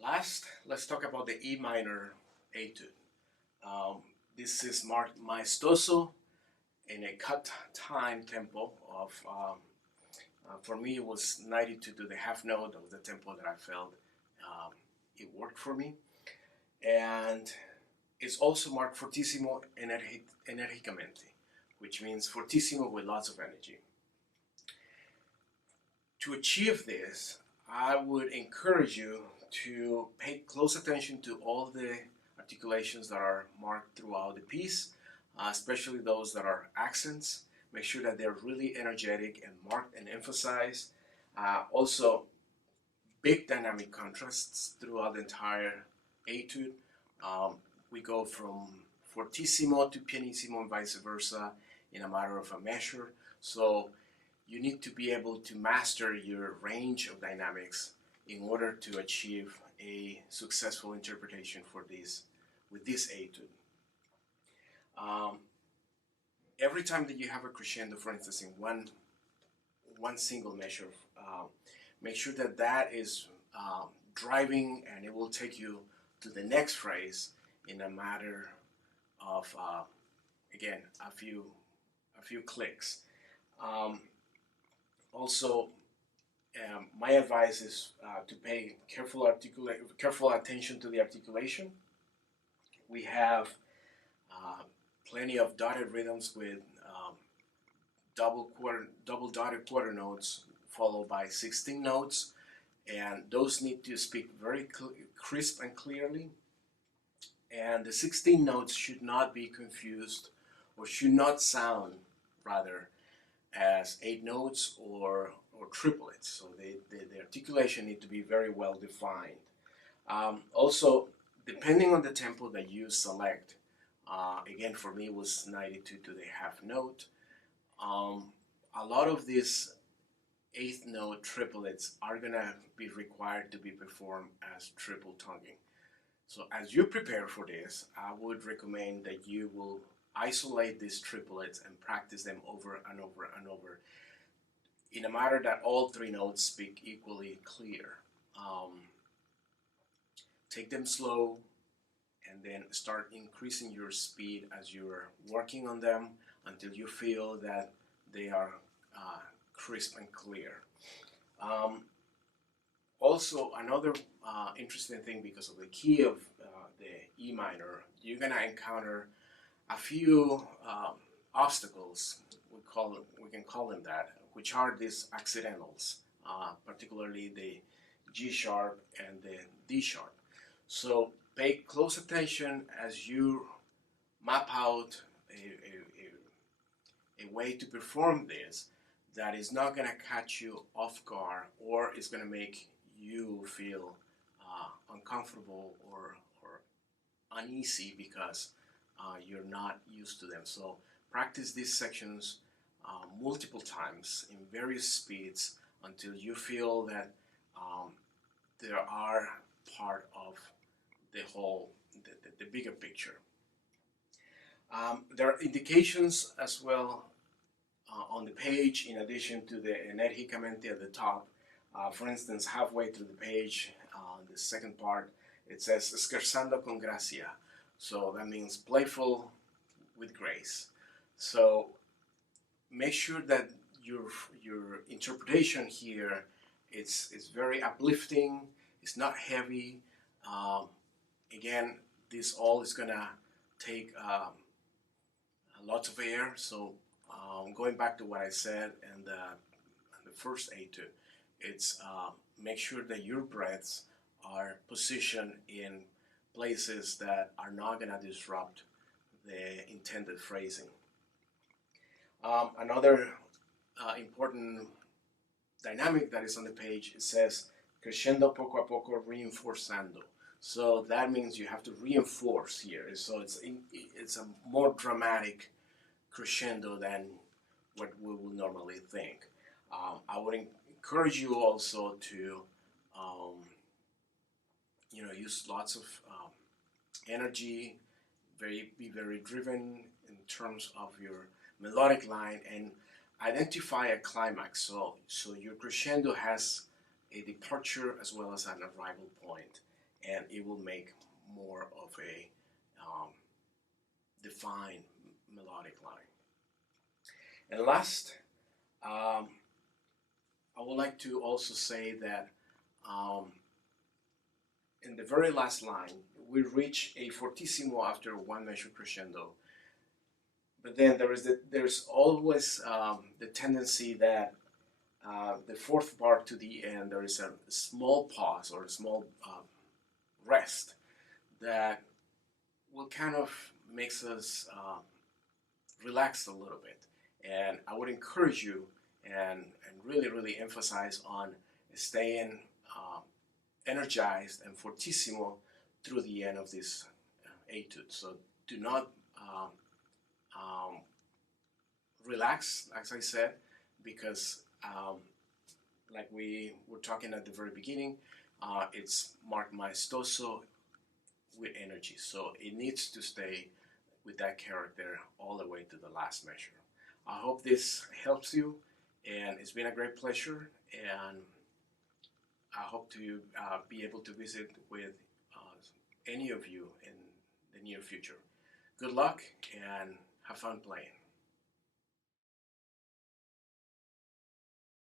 Last, let's talk about the E minor etude. This is marked maestoso in a cut time tempo of, for me it was 92 to the half note of the tempo that I felt it worked for me. And it's also marked fortissimo energicamente, which means fortissimo with lots of energy. To achieve this, I would encourage you to pay close attention to all the articulations that are marked throughout the piece, especially those that are accents. Make sure that they're really energetic and marked and emphasized. Also, big dynamic contrasts throughout the entire etude. We go from fortissimo to pianissimo and vice versa in a matter of a measure. So you need to be able to master your range of dynamics in order to achieve a successful interpretation for this with this etude. Every time that you have a crescendo, for instance, in one single measure, make sure that that is driving, and it will take you to the next phrase in a matter of again a few clicks. Also, my advice is to pay careful attention to the articulation. We have plenty of dotted rhythms with double dotted quarter notes followed by 16 notes, and those need to speak very crisp and clearly. And the 16 notes should not be confused, or should not sound rather, as 8 notes or triplets. So the articulation need to be very well defined. Also, depending on the tempo that you select, again for me it was 92 to the half note. A lot of these 8th note triplets are gonna be required to be performed as triple tonguing. So as you prepare for this, I would recommend that you will isolate these triplets and practice them over and over and over in a manner that all 3 notes speak equally clear. Take them slow and then start increasing your speed as you're working on them until you feel that they are crisp and clear. Also, another interesting thing, because of the key of the E minor, you're gonna encounter a few obstacles, we can call them that, which are these accidentals, particularly the G sharp and the D sharp. So pay close attention as you map out a way to perform this that is not going to catch you off guard or is going to make you feel uncomfortable or uneasy because you're not used to them. So practice these sections multiple times in various speeds until you feel that they are part of the whole, the bigger picture. There are indications as well on the page, in addition to the energicamente at the top. For instance, halfway through the page, the second part, it says scherzando con gracia. So that means playful with grace. So make sure that your interpretation here is very uplifting. It's not heavy. Again, this all is gonna take lots of air. So going back to what I said and the first etude, it's make sure that your breaths are positioned in places that are not gonna disrupt the intended phrasing. Another important dynamic that is on the page, it says crescendo poco a poco reinforzando. So that means you have to reinforce here. So it's a more dramatic crescendo than what we would normally think. I would encourage you also to use lots of energy, be very driven in terms of your melodic line, and identify a climax. So your crescendo has a departure as well as an arrival point, and it will make more of a defined melodic line. And last, I would like to also say that in the very last line, we reach a fortissimo after one measure crescendo. But then there's always the tendency that the fourth bar to the end, there is a small pause or a small rest that will kind of makes us relax a little bit. And I would encourage you and really emphasize on staying energized and fortissimo through the end of this etude. So do not relax, as I said, because like we were talking at the very beginning, it's marked maestoso with energy. So it needs to stay with that character all the way to the last measure. I hope this helps you, and it's been a great pleasure, and I hope to be able to visit with any of you in the near future. Good luck and have fun playing.